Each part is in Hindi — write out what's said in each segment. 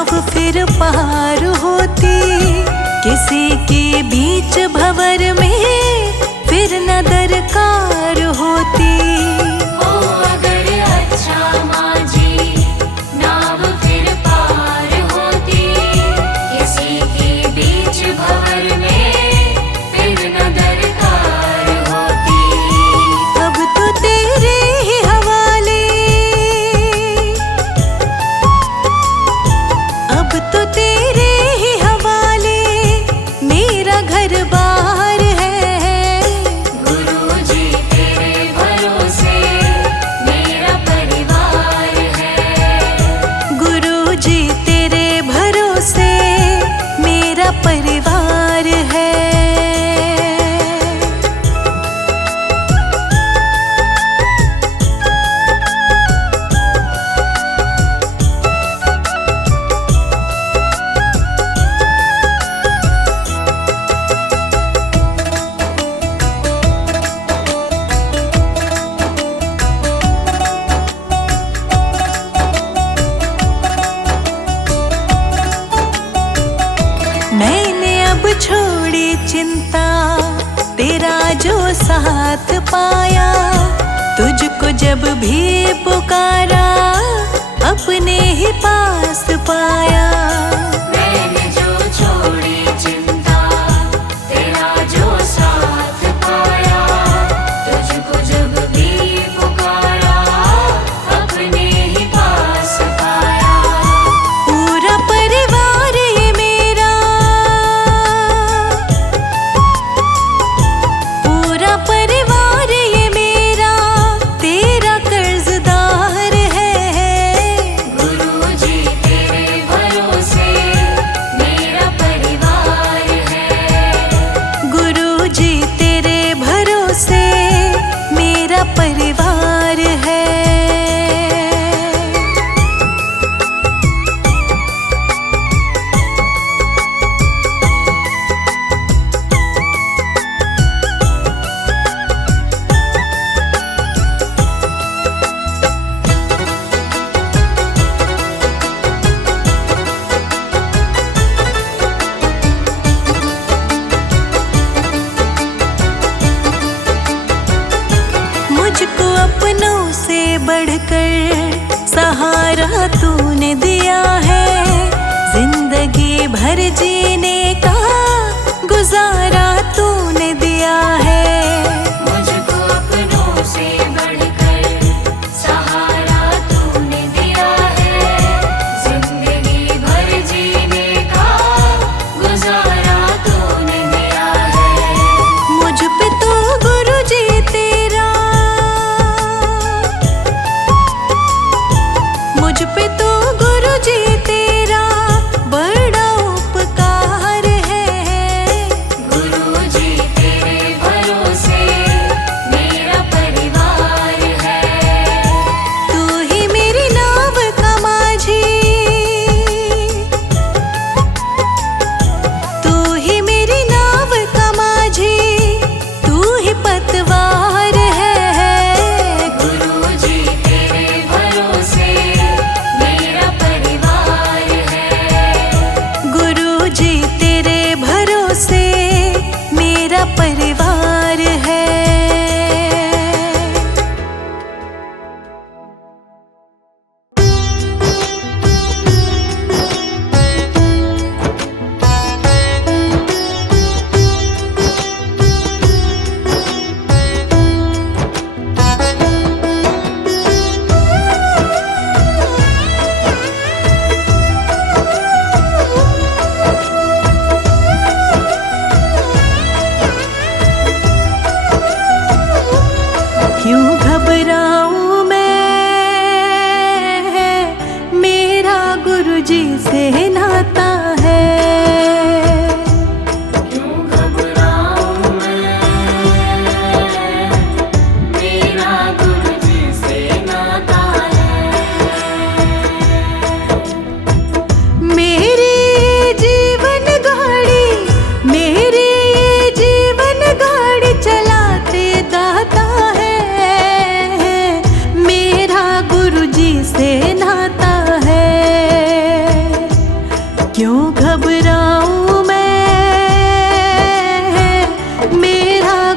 नाव फिर पार होती, किसी के बीच भंवर में फिर न दरकार होती। ओ अगर अच्छा माँ जी नाव फिर पार होती, किसी के बीच भंवर में फिर न दरकार होती। अब तो तेरे ही हवाले, अब तो तेरे ही हवाले मेरा घर बार है। गुरुजी तेरे भरोसे मेरा परिवार है। गुरुजी तेरे भरोसे मेरा परिवार है। मैंने अब छोड़ी चिंता, तेरा जो साथ पाया, तुझको जब भी पुकारा अपने ही पास पाया। मैंने जो छोड़ी चिंता, तेरा जो साथ पाया, तुझको जब भी पुकारा अपने ही पास पाया। पूरा परिवार ये मेरा, पूरा परिवार ये मेरा तेरा कर्जदार है। गुरुजी तेरे भरोसे मेरा परिवार है। गुरुजी तेरे भरोसे मेरा परिवार है। मुझको अपनों से बढ़कर सहारा तूने दिया है। जिंदगी भर जीने का गुजारा तूने दिया है। मुझको अपनों से बढ़कर सहारा तूने दिया है। जिंदगी भर जीने का गुजारा तूने दिया है। मुझ पे तो गुरुजी तेरा, मुझ पे तो गुरुजी तेरा बड़ा उपकार है। गुरुजी तेरे भरोसे मेरा परिवार है। तू ही मेरी नाव का माझी, तू ही मेरी नाव का माझी, तू ही पतवार है। गुरुजी तेरे भरोसे मेरा परिवार है। गुरुजी तेरे भरोसे मेरा परिवार है।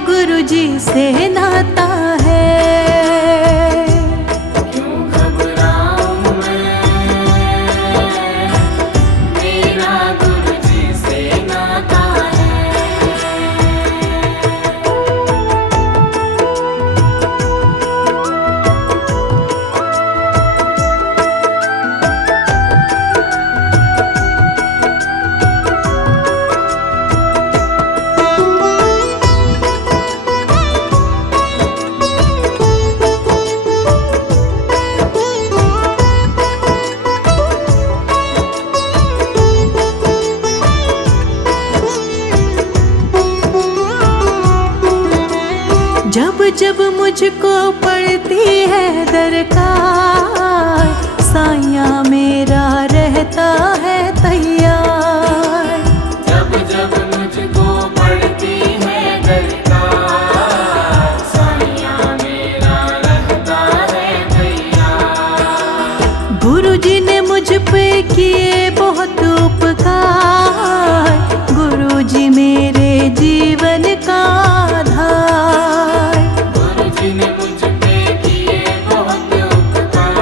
गुरुजी से नाता है। क्यों घबराऊं मैं, मेरा गुरुजी से नाता है। जब जब मुझको पड़ती है दरकार, साया मेरा रहता है तैयार। जब जब मुझको पड़ती है दरकार, साया मेरा रहता है तैयार। गुरुजी ने मुझ पे किए बहुत उपकार, गुरुजी मेरे जीवन का आधार। गुरुजी ने मुझ पे किए बहुत उपकार,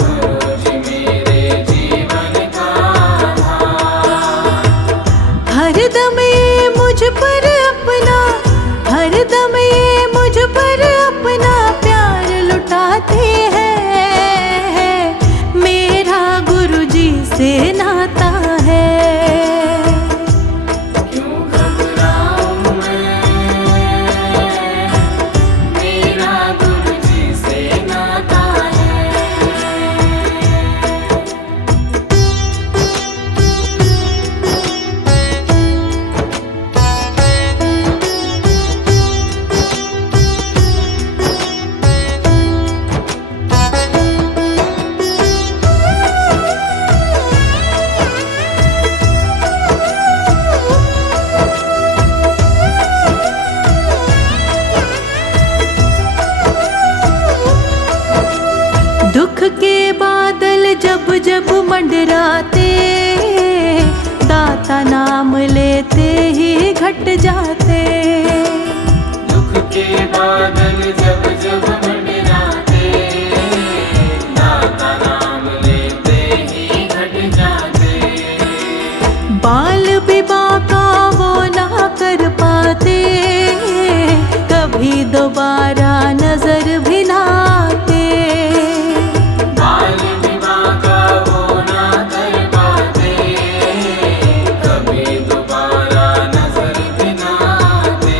गुरुजी मेरे जीवन का आधार। हरदम ये मुझ पर अपना, हरदम ये मुझ पर अपना प्यार लुटाते हैं। मेरा गुरुजी से नाता है। क्यों घबराऊं मैं, मेरा गुरुजी से नाता है। दुख के बादल जब जब मंडराते, दाता नाम लेते ही घट जाते। दुख के बादल जब जब मंडराते, दाता नाम लेते ही घट जाते। बाल विवाह का वो ना कर पाते, कभी दोबारा नजर भी ना आते। बाल विवाह का वो ना कर पाते, कभी दोबारा नजर भी ना आते।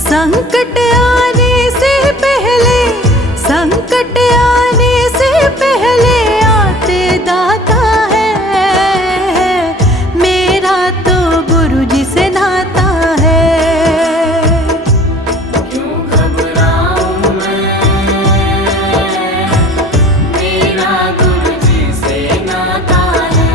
संकट आने से पहले, संकट आने से पहले आते दाता है। मेरा तो गुरुजी से नाता है। क्यों घबराऊं मैं, मेरा गुरुजी से नाता है।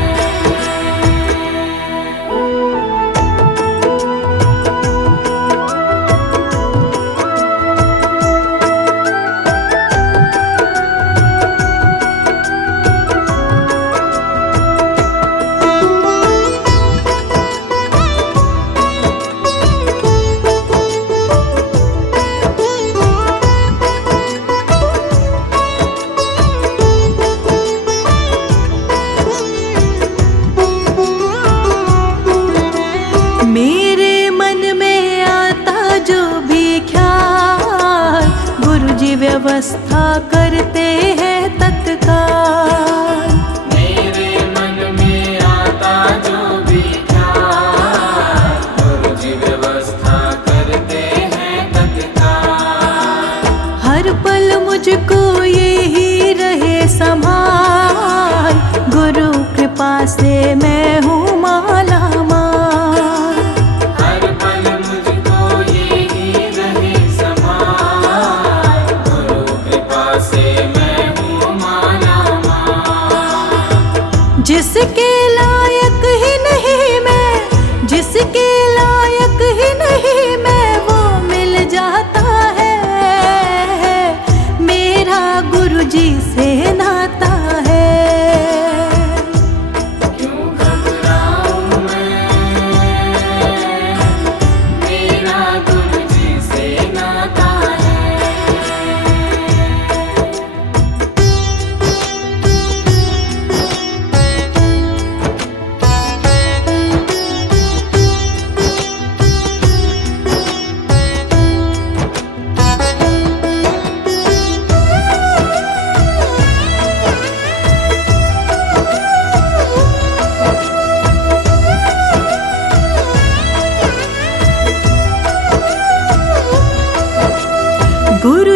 मेरे मन में आता जो भी ख्याल, गुरुजी व्यवस्था करते हैं तत्काल। मेरे मन में आता जो भी ख्याल, गुरुजी व्यवस्था करते हैं तत्काल। हर पल मुझको यही रहे संभाल, गुरु कृपा से मैं हूँ माला माल। हर पल मुझको यही रहे संभाल, गुरु कृपा से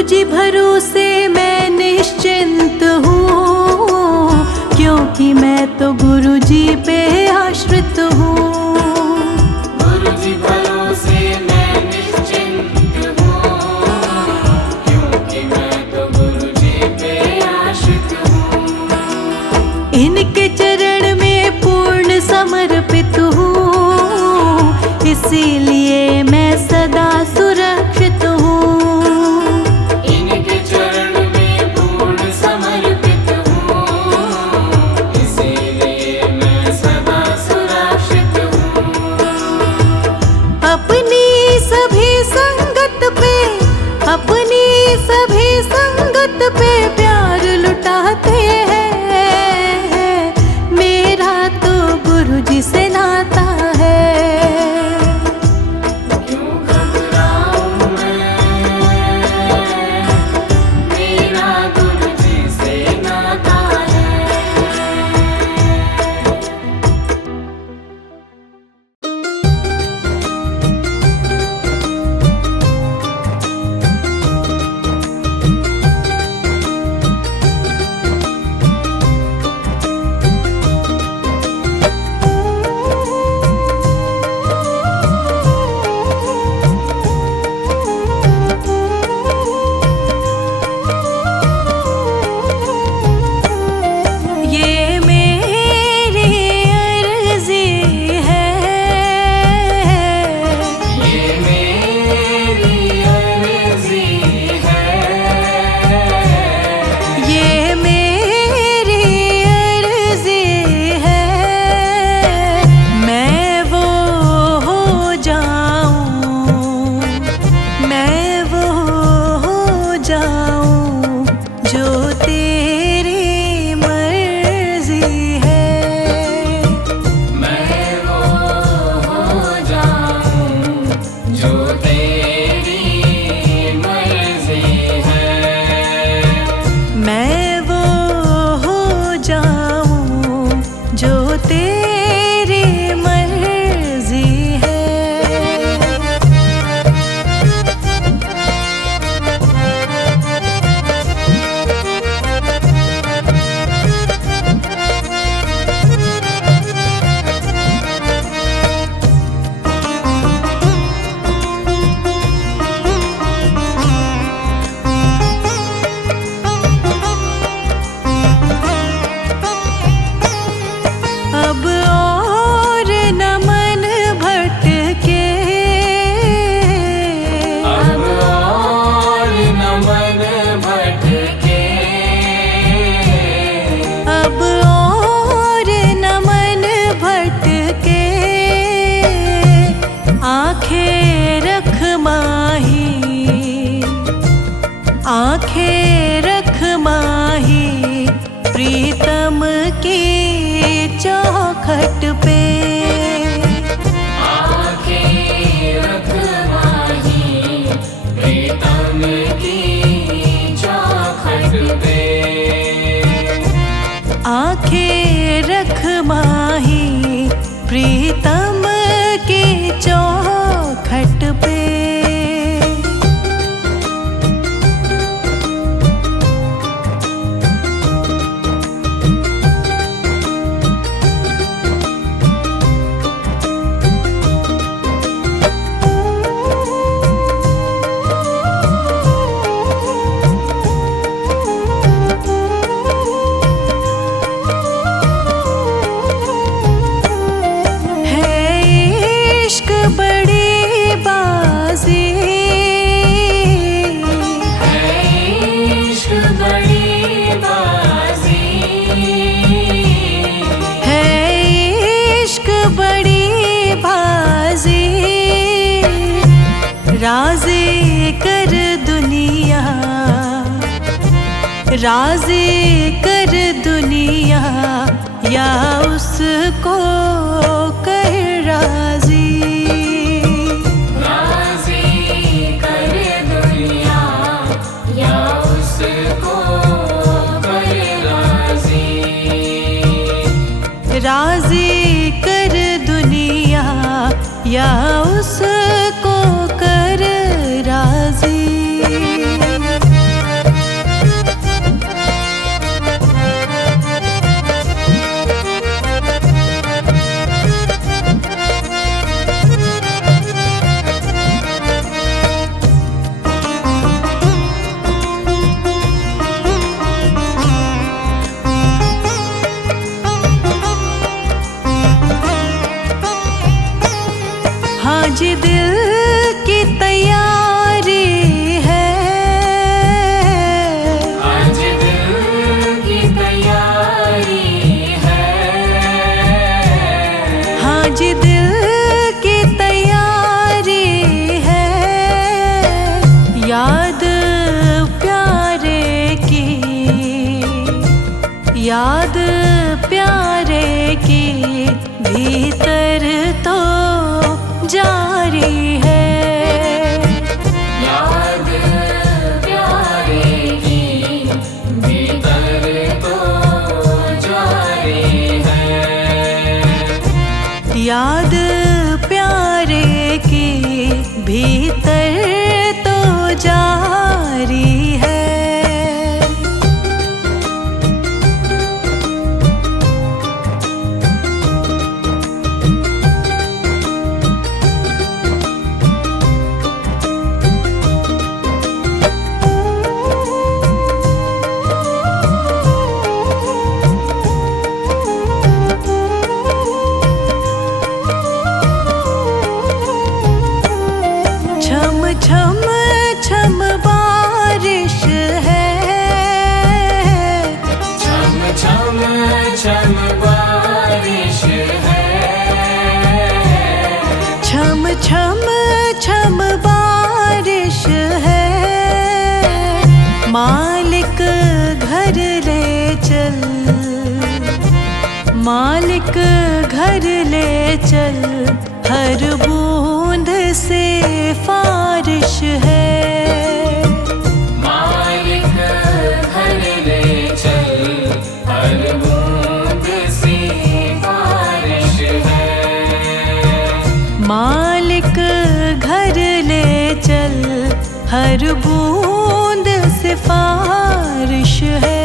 जी भरोसे मैं निश्चिंत हूँ, क्योंकि मैं तो गुरु जी पे आश्रित हूँ। गुरु जी भरोसे मैं निश्चिंत हूँ, क्योंकि मैं तो गुरु जी पे आश्रित हूँ। इनके चरण में पूर्ण समर्पित हूँ, इसीलिए मैं सदा सुरक्षित हूँ। इनके चरण में पूर्ण समर्पित हूँ, इसीलिए मैं सदा सुरक्षित हूँ। अपनी सभी संगत पे, अपनी सभी संगत पे प्यार लुटाते हैं, मेरा तो गुरु जी से नाता है। आंखें रख माही प्रीतम की चौखट पे। आंखें रख माही प्रीतम की चौखट पे। आंखें रख माही प्रीतम की चौखट पे। राज़ी कर दुनिया, राज़ी कर दुनिया या उसको कर राज़ी। राज़ी कर दुनिया या उसको कर राज़ी। राज़ी कर दुनिया या उसको कर राज़ी। जारी है। याद प्यारे की भीतर तो जारी है। याद प्यारे की भीतर तो जारी है। छम छम छम बारिश है। छम छम छम बारिश है। छम छम छम बारिश है। मालिक घर ले चल, मालिक घर ले चल, हर बूंद से फारिश है। मालिक घर ले चल, हर बूंद सी बारिश है। मालिक घर ले चल, हर बूंद से फारिश है।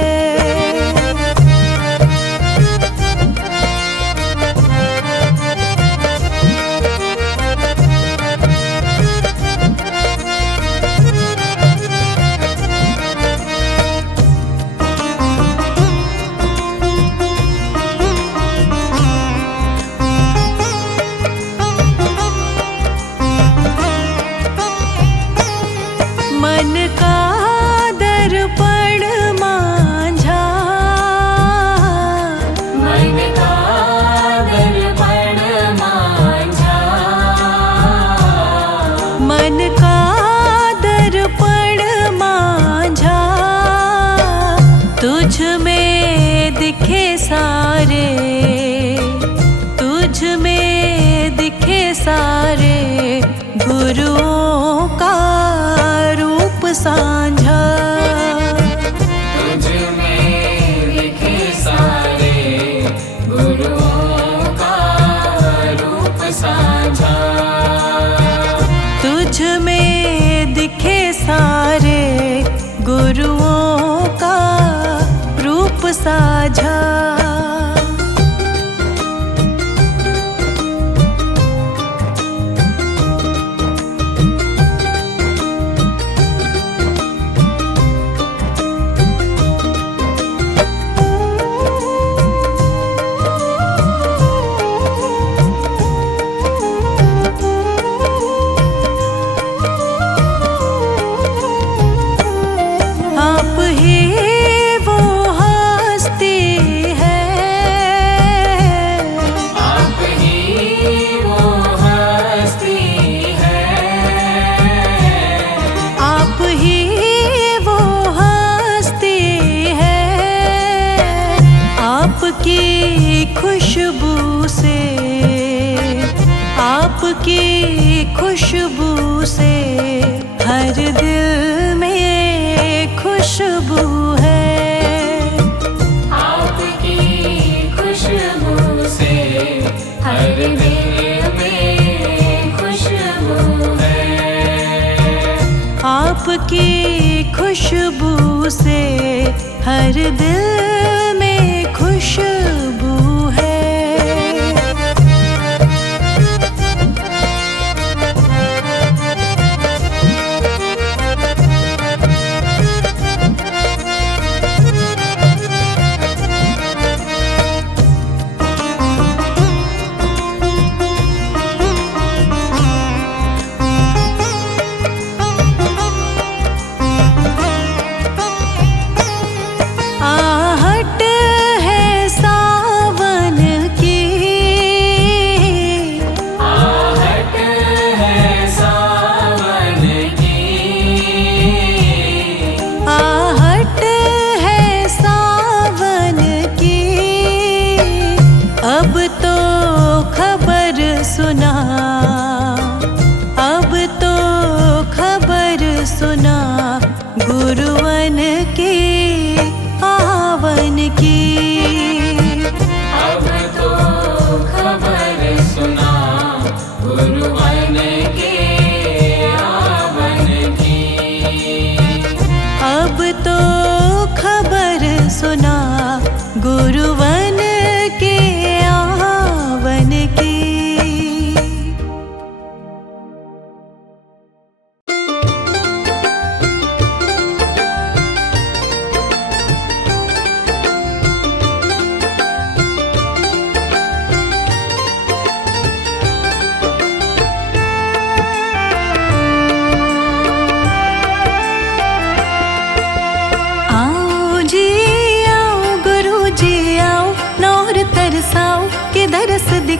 मन का दर्पण मांझा, मन का दर्पण मांझा। मन का दर्पण मांझा, तुझ में दिखे सारे, तुझ में दिखे सारे गुरुओं का रूप साझा। तुझ में दिखे सारे गुरुओं का रूप साझा। तुझ में दिखे सारे गुरुओं का रूप साझा। आप ही वो हस्ती है। आप ही वो हस्ती है। आप ही वो हस्ती है। आपकी खुशबू से, आपकी खुशबू से हर दिल में खुशबू है। आपकी खुशबू से हर दिल में खुशबू है। आपकी खुशबू से हर दिल में खुशबू है। आहट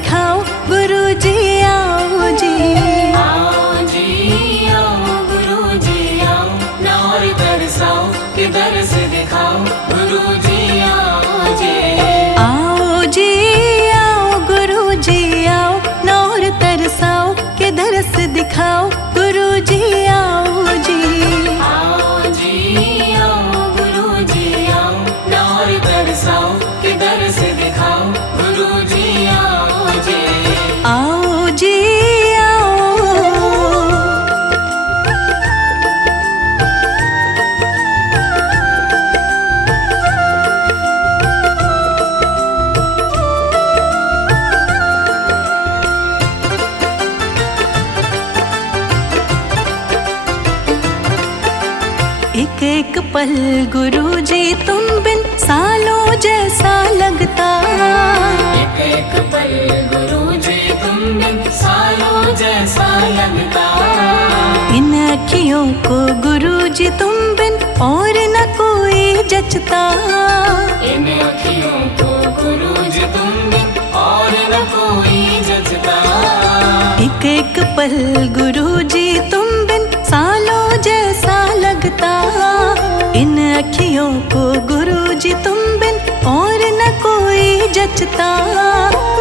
दिखाओ गुरु जी आओ जी। आओ जी आओ गुरु जी आओ, ना और तरसाओ कि दर्श दिखाओ गुरु जी आओ जी। आओ जी आओ गुरु जी आओ, ना और तरसाओ के दर्श दिखाओ गुरु जी आओ जी। आओ जी आओ गुरु जी आओ, ना और तरसाओ कि दर्श दिखाओ गुरु जी आओ जी। आओ जी आओ। एक एक पल गुरु जी तुम बिन सालों जैसा लगता। एक एक पल गुरु जी तुम बिन सालों जैसा लगता। इन अखियों को गुरु जी तुम बिन और न कोई जचता। इन अखियों को गुरु जी तुम बिन और न कोई जचता। एक एक पल गुरु जी तुम बिन सालों जैसा लगता। इन अखियों को गुरु जी तुम बिन और न कोई जचता।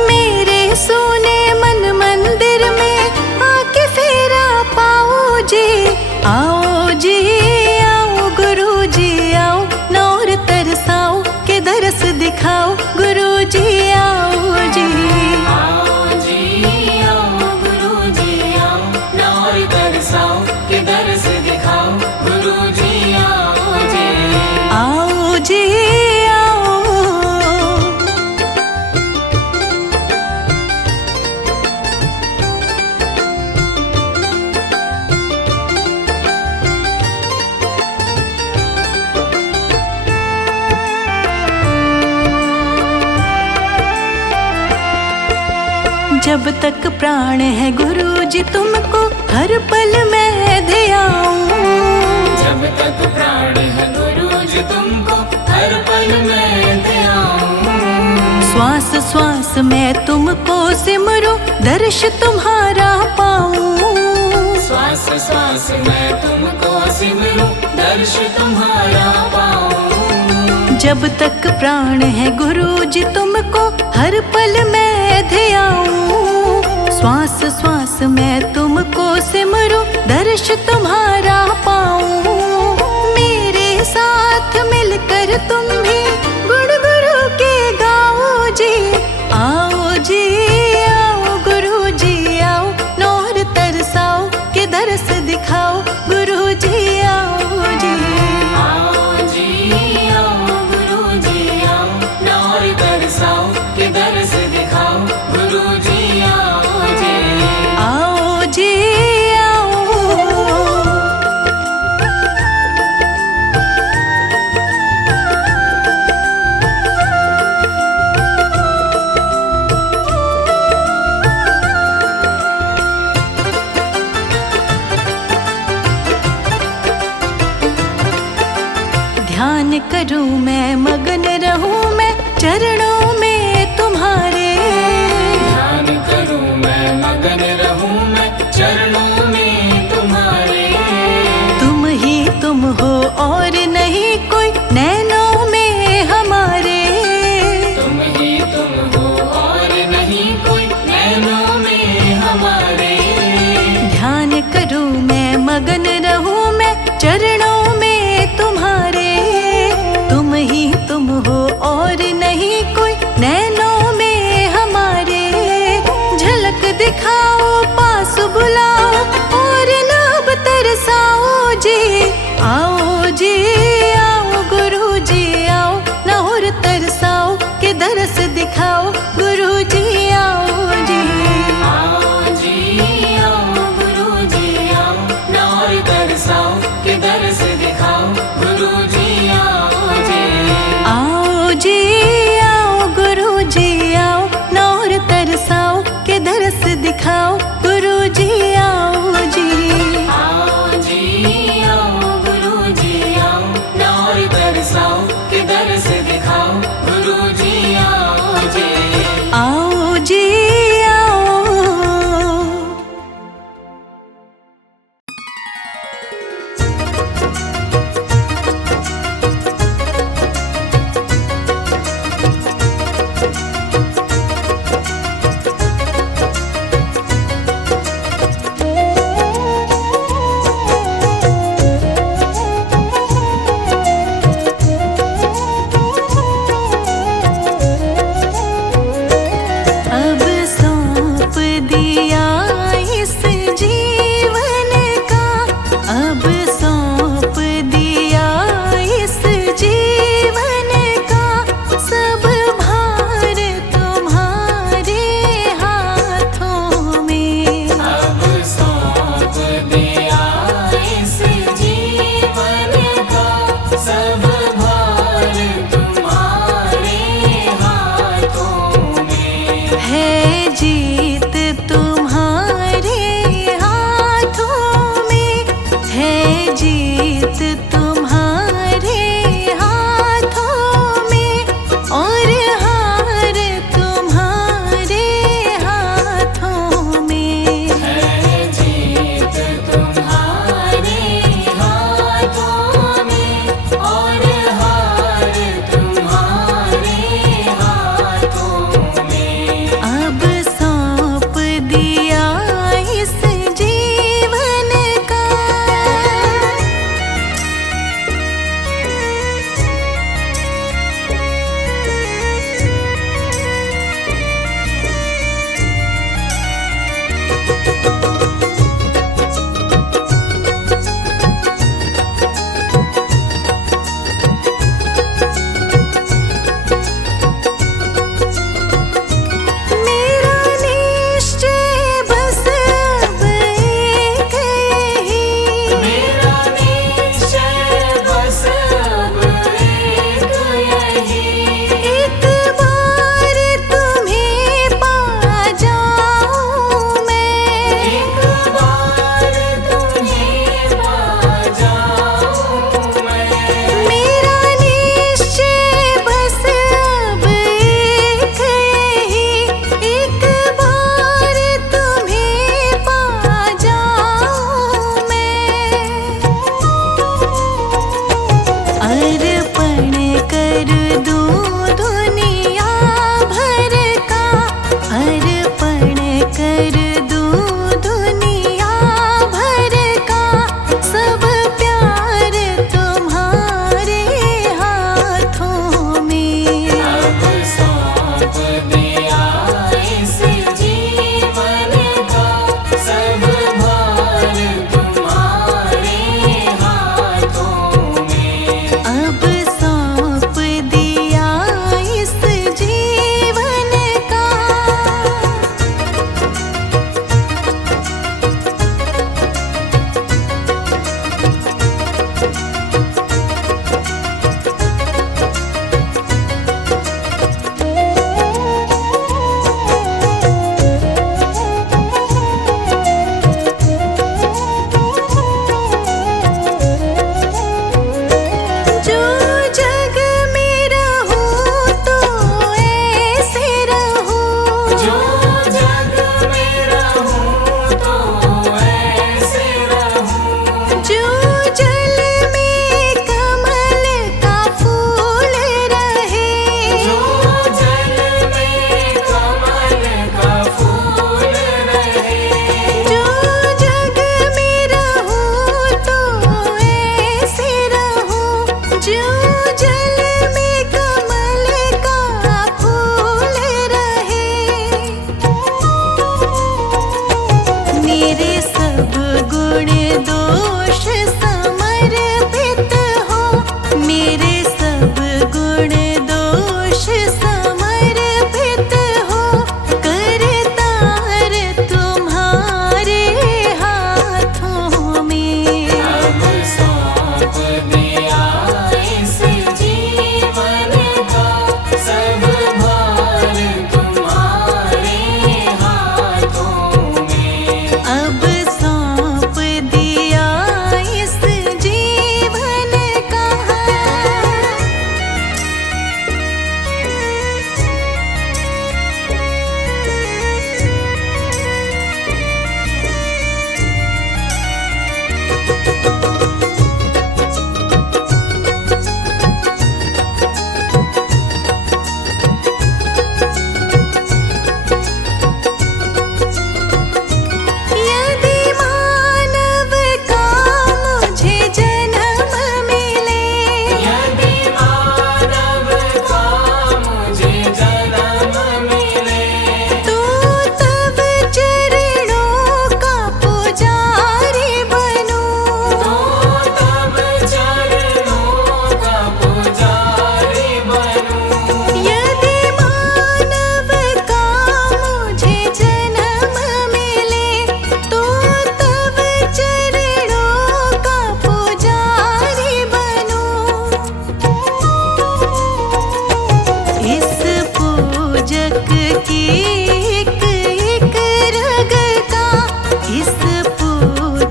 मेरे सोने मन मंदिर में आके फेरा पाओ जी। आओ जी आओ गुरु जी आओ, ना और तरसाओ के दर्श दिखाओ गुरु जी आओ जी। आओ जी आओ गुरु जी आओ, ना और तरसाओ कि दर्श दिखाओ गुरु जी आओ जी। आओ जी आओ। जब तक प्राण है गुरु जी तुमको हर पल मैं ध्याऊं। जब तक प्राण है गुरु जी तुमको हर पल मैं ध्याऊं। श्वास श्वास में तुमको सिमरूं, दर्श तुम्हारा पाऊं। श्वास श्वास में तुमको सिमरूं, दर्श तुम्हारा पाऊं। जब तक प्राण है गुरु जी तुमको हर पल मैं ध्याऊं। श्वास श्वास में तुमको सिमरूं, दर्श तुम्हारा पाऊं। मेरे साथ मिलकर तुम भी गुण गुरु के गाओ जी। आओ जी आओ गुरु जी आओ, ना और तरसाओ के दर्श दिखाओ गुरु जी आओ जी। आओ जी आओ गुरु जी आओ, ना और तरसाओ कि दर्श दिखाओ गुरु जी आओ जी। आओ जी आओ। ध्यान करूं मैं मगन रहूं मैं चरणों में तुम्हारे। ध्यान करूं मैं मगन रहूं मैं चरणों में तुम्हारे। तुम ही तुम हो और नहीं कोई नैनों में हमारे। तुम ही तुम हो और नहीं कोई नैनों में हमारे। ध्यान करूं मैं मगन रहूं मैं चरणों में तुम्हारे। तुम ही तुम हो और नहीं कोई नैनों में हमारे। झलक दिखाओ पास बुलाओ और नाम तरसाओ जी। आओ जी आओ गुरु जी आओ, ना और तरसाओ के दर्श दिखाओ गुरु जी आओ जी। आओ जी आओ गुरु जी आओ,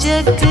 जग